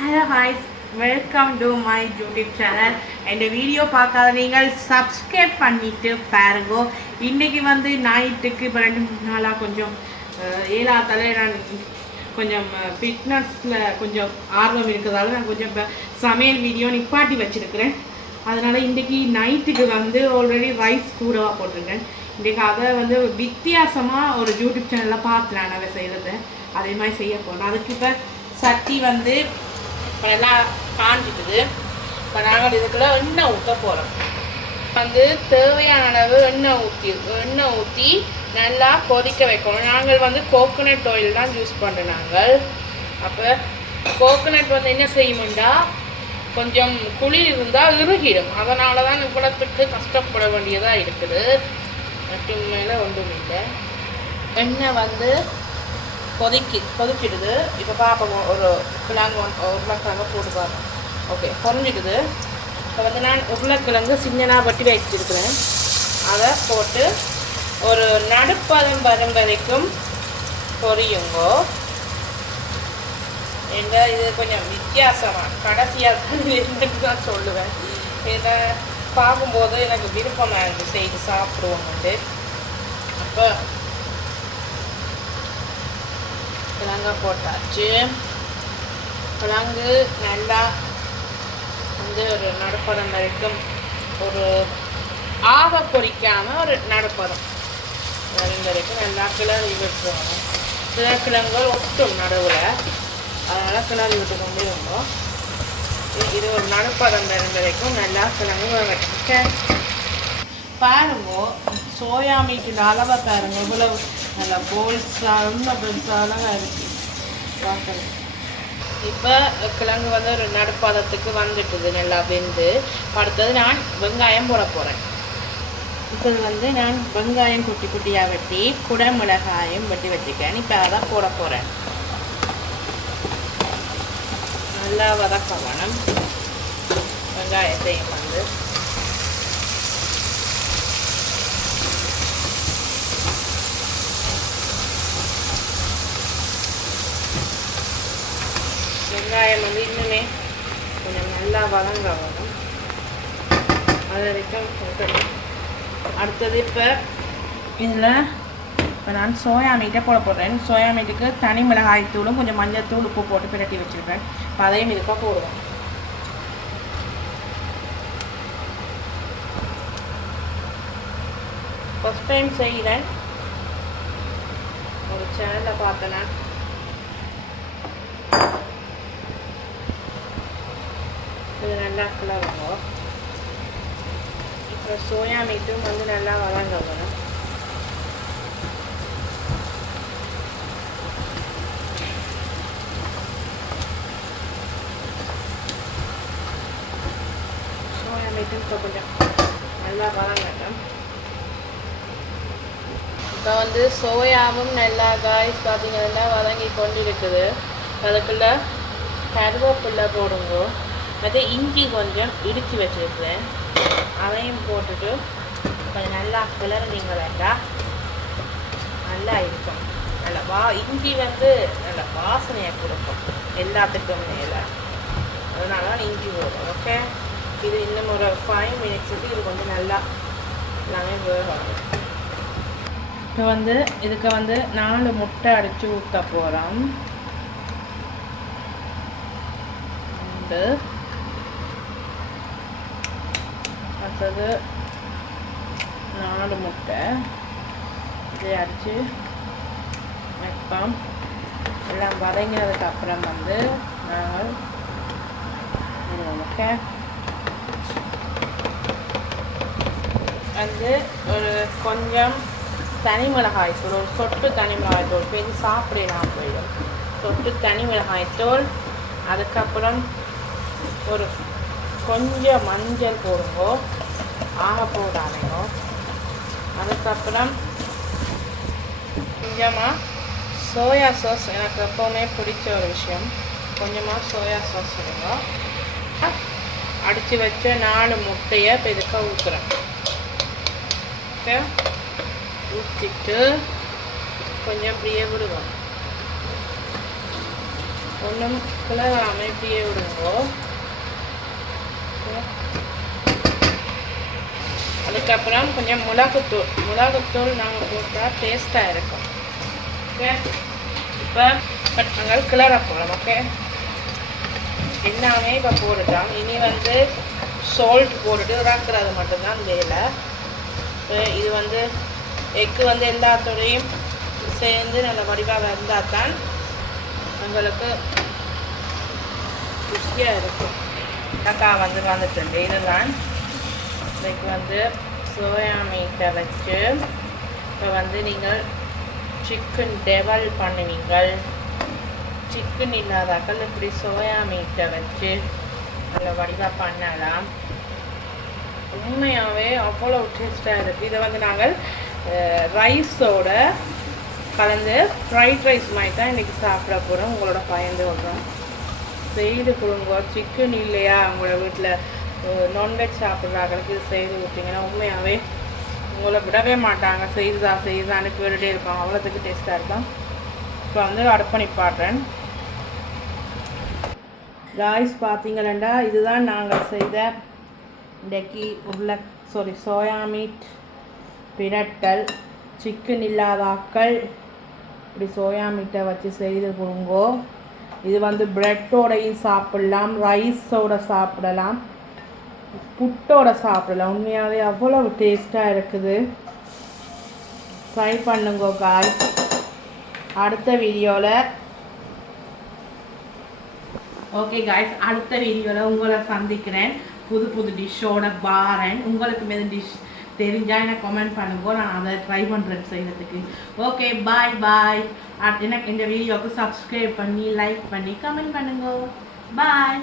Hello hi's, welcome to my YouTube channel. இந்த video பார்க்காத நீங்கள் சப்ஸ்கிரைப் பண்ணிவிட்டு பாருங்கோ. இன்றைக்கி வந்து நைட்டுக்கு இப்போ 2-3 நாளாக கொஞ்சம் ஏழாத்தால நான் கொஞ்சம் ஃபிட்னஸில் கொஞ்சம் ஆர்வம் இருக்கிறதால நான் கொஞ்சம் இப்போ சமையல் வீடியோ நிப்பாட்டி வச்சுருக்கிறேன். அதனால் இன்றைக்கி நைட்டுக்கு வந்து ஆல்ரெடி ரைஸ் கூடவாக போட்டிருக்கேன். இன்றைக்கி அதை வந்து வித்தியாசமாக ஒரு யூடியூப் சேனலில் பார்த்து நான் அதை செய்கிறது அதே மாதிரி செய்ய போகிறேன். அதுக்கு இப்போ சட்டி வந்து இப்போ நல்லா காஞ்சிட்டுது. இப்போ நாங்கள் இதுக்குள்ள எண்ணெய் ஊற்ற போகிறோம். வந்து தேவையான அளவு எண்ணெய் ஊற்றி நல்லா கொதிக்க வைக்கணும். நாங்கள் வந்து கோகோனட் ஆயில் தான் யூஸ் பண்ணுறோம். நாங்கள் அப்போ கோகோனட் வந்து என்ன செய்யும்டா கொஞ்சம் குளிர் இருந்தால் இறுகிடும். அதனால தான் இவ்வளோத்துக்கு கஷ்டப்பட வேண்டியதாக இருக்குது. மட்டும் மேலே ஒன்றும் இல்லை. எண்ணெய் வந்து கொதிச்சிடுது. இப்போ பார்ப்போம். ஒரு உருளைக்கிழங்கு போட்டு பார்ப்போம். ஓகே, பொரிஞ்சிடுது. இப்போ வந்து நான் உருளைக்கிழங்கு சின்னனாக வட்டி வச்சுருக்கிறேன். அதை போட்டு ஒரு நடுப்பதம் வரும் வரைக்கும் பொரியுங்கோ. என்ற இது கொஞ்சம் வித்தியாசமாக கடைசியாக தான் இருந்துட்டு தான் சொல்லுவேன். இதை பார்க்கும்போது எனக்கு விருப்பமாக இருந்து செய்து சாப்பிடுவோம்ட்டு. அப்போ கிழங்கு போட்டாச்சு. கிழங்கு நல்லா வந்து ஒரு நடுப்பதம் வரைக்கும், ஒரு ஆக பொரிக்காமல் ஒரு நடுப்பதம் வரைக்கும் நல்லா கிளறி விட்டுருவோம். சில கிழங்குகள் ஒட்டும் நடுவில், அதனால் கிளறி விட்டு கொண்டு வந்தோம். இது ஒரு நடுப்பதம் வரைக்கும் நல்லா கிழங்கு வச்சுக்க பாருங்க. சோயா மீட்டின் அளவை பாருங்க, இவ்வளவு நல்லா போல்ஸாக ரொம்ப பெருசாலாம் இருக்குது பார்க்கணும். இப்போ கிழங்கு வந்து ஒரு நடுப்பதத்துக்கு வந்துட்டுது, நல்லா வெந்து. அடுத்தது நான் வெங்காயம் போட போகிறேன். இப்போ வந்து நான் வெங்காயம் குட்டி குட்டியாக வெட்டி குடமிளகாயும் வெட்டி வச்சுக்கேன். இப்போ அதான் போட போகிறேன். நல்லா வதக்க வேணும் வெங்காயத்தையும் வந்து. வெங்காயம் வந்து இன்னுமே கொஞ்சம் நல்லா வதங்க வரும். அது வரைக்கும் அடுத்தது இப்போ இதில் இப்போ நான் சோயா மீட்டை போட போடுறேன். சோயா மீட்டுக்கு தனி மிளகாய் தூளும் கொஞ்சம் மஞ்சள் தூள் உப்பு போட்டு பிரட்டி வச்சுருக்கேன். இப்போ அதையும் இதுக்காக போடுவேன். ஃபஸ்ட் டைம் செய்கிறேன், ஒரு சேனலில் பார்த்தேன்னா. இது நல்லா கிளறுவோம். இப்போ சோயா மீட்டும் வந்து நல்லா வதங்க வரும். சோயா மீட்டும் இப்போ கொஞ்சம் நல்லா வதங்கட்டும். இப்போ வந்து சோயாவும் நல்லா காய்ஸ் பார்த்தீங்கன்னா வதங்கி கொண்டு இருக்குது. அதுக்குள்ள கருவேப்பிலை போடுங்க. அதே இஞ்சி கொஞ்சம் இடித்து வச்சுருக்கிறேன், அதையும் போட்டுட்டு கொஞ்சம் நல்லா கிளறினீங்களா நல்லா இருக்கும். நல்லா இஞ்சி வந்து நல்ல வாசனையை கொடுக்கும் எல்லாத்துக்கும் மேலே. அதனால தான் இஞ்சி போடும். ஓகே, இது இன்னும் ஒரு 5 மினிட்ஸுக்கு இது கொஞ்சம் நல்லா எல்லாமே வேகணும். இப்போ வந்து இதுக்கு வந்து 4 முட்டை அடித்து ஊற்ற போகிறோம். அடுத்தது 4 முட்டை இதை அடித்து வைப்போம். எல்லாம் வதங்கினதுக்கப்புறம் வந்து நாங்கள் ஓகே வந்து ஒரு கொஞ்சம் தனி மிளகாய் தூள், ஒரு சொட்டு தனி மிளகாய் தூள், பெரிய சாப்பிடலாம் போயிடும். சொட்டு தனி மிளகாய் தூள். அதுக்கப்புறம் ஒரு கொஞ்சம் மஞ்சள் போடுங்க, ஆக போடாதீங்க. அதுக்கப்புறம் கொஞ்சமாக சோயா சாஸ், எனக்கு எப்போவுமே பிடிச்ச ஒரு விஷயம். கொஞ்சமாக சோயா சாஸ் கொடுங்க. அடித்து வச்ச 4 முட்டையை இப்போ இதுக்காக ஊற்றுறேன். ஓகே, ஊற்றிட்டு கொஞ்சம் அப்படியே விடுவோம். ஒன்றும் கிளறாமல் இப்படியே விடுங்கோ. அதுக்கப்புறம் கொஞ்சம் மிளகுத்தூள் நாங்கள் போட்டால் டேஸ்ட்டாக இருக்கும். ஓகே, இப்போ நாங்கள் கிளற போகிறோம். ஓகே, எல்லாமே இப்போ போட்டுட்டோம். இனி வந்து சால்ட் போட்டுட்டு இறக்குறது மட்டும்தான் வேலை. இது வந்து எக்கு வந்து எல்லாத்தோடையும் சேர்ந்து நல்ல வடிவாக இருந்தால் தான் உங்களுக்கு ருசியாக இருக்கும். அக்கா வந்து வந்துட்டு இதுதான் இன்னைக்கு வந்து சோயா மீட்டை வச்சு இப்போ வந்து நீங்கள் சிக்கன் டெவல் பண்ணுவீங்கள். சிக்கன் இல்லாதாக்கள் இப்படி சோயா மீட்டை வச்சு நல்ல வடிவாக பண்ணலாம். உண்மையாகவே அவ்வளோ டேஸ்ட்டாக இருக்குது. இதை வந்து நாங்கள் ரைஸோட கலந்து ஃப்ரைட் ரைஸ் மாதிரி தான் இன்றைக்கி சாப்பிட போகிறோம். உங்களோட பயந்து விட்றோம். செய்து கொடுங்க. சிக்கன் இல்லையா உங்களோட வீட்டில் நான்வெஜ் சாப்பிட்றாங்களுக்கு இது செய்து கொடுத்தீங்கன்னா உண்மையாகவே உங்களை விடவே மாட்டாங்க. செய்துதான் கேட்டுகிட்டே இருப்பாங்க. அவ்வளோத்துக்கு டேஸ்ட்டாக இருக்கும். இப்போ வந்து அடுப்பணி பாடுறேன். காய்ஸ் பார்த்தீங்களா, இதுதான் நாங்கள் செய்த இன்றைக்கி சோயா மீட் பிரட்டல். சிக்கன் இல்லாதாக்கள் இப்படி சோயா மீட்டை வச்சு செய்து கொடுங்கோ. இது வந்து பிரெட்டோடையும் சாப்பிடலாம், ரைஸோட சாப்பிடலாம், புட்டோட சாப்பிடலாம். உண்மையாகவே அவ்வளோ டேஸ்ட்டாக இருக்குது. ட்ரை பண்ணுங்க காய்ஸ். அடுத்த வீடியோவில் ஓகே காய்ஸ், அடுத்த வீடியோவில் உங்களை சந்திக்கிறேன். புது டிஷ்ஷோட பாரன். உங்களுக்கு மீது டிஷ் தெரிஞ்சால் எனக்கு கமெண்ட் பண்ணுங்க. நான் அதை ட்ரை பண்ணுறேன் செய்கிறதுக்கு. ஓகே, பாய். எனக்கு இந்த வீடியோவுக்கு சப்ஸ்கிரைப் பண்ணி லைக் பண்ணி கமெண்ட் பண்ணுங்க. பாய்.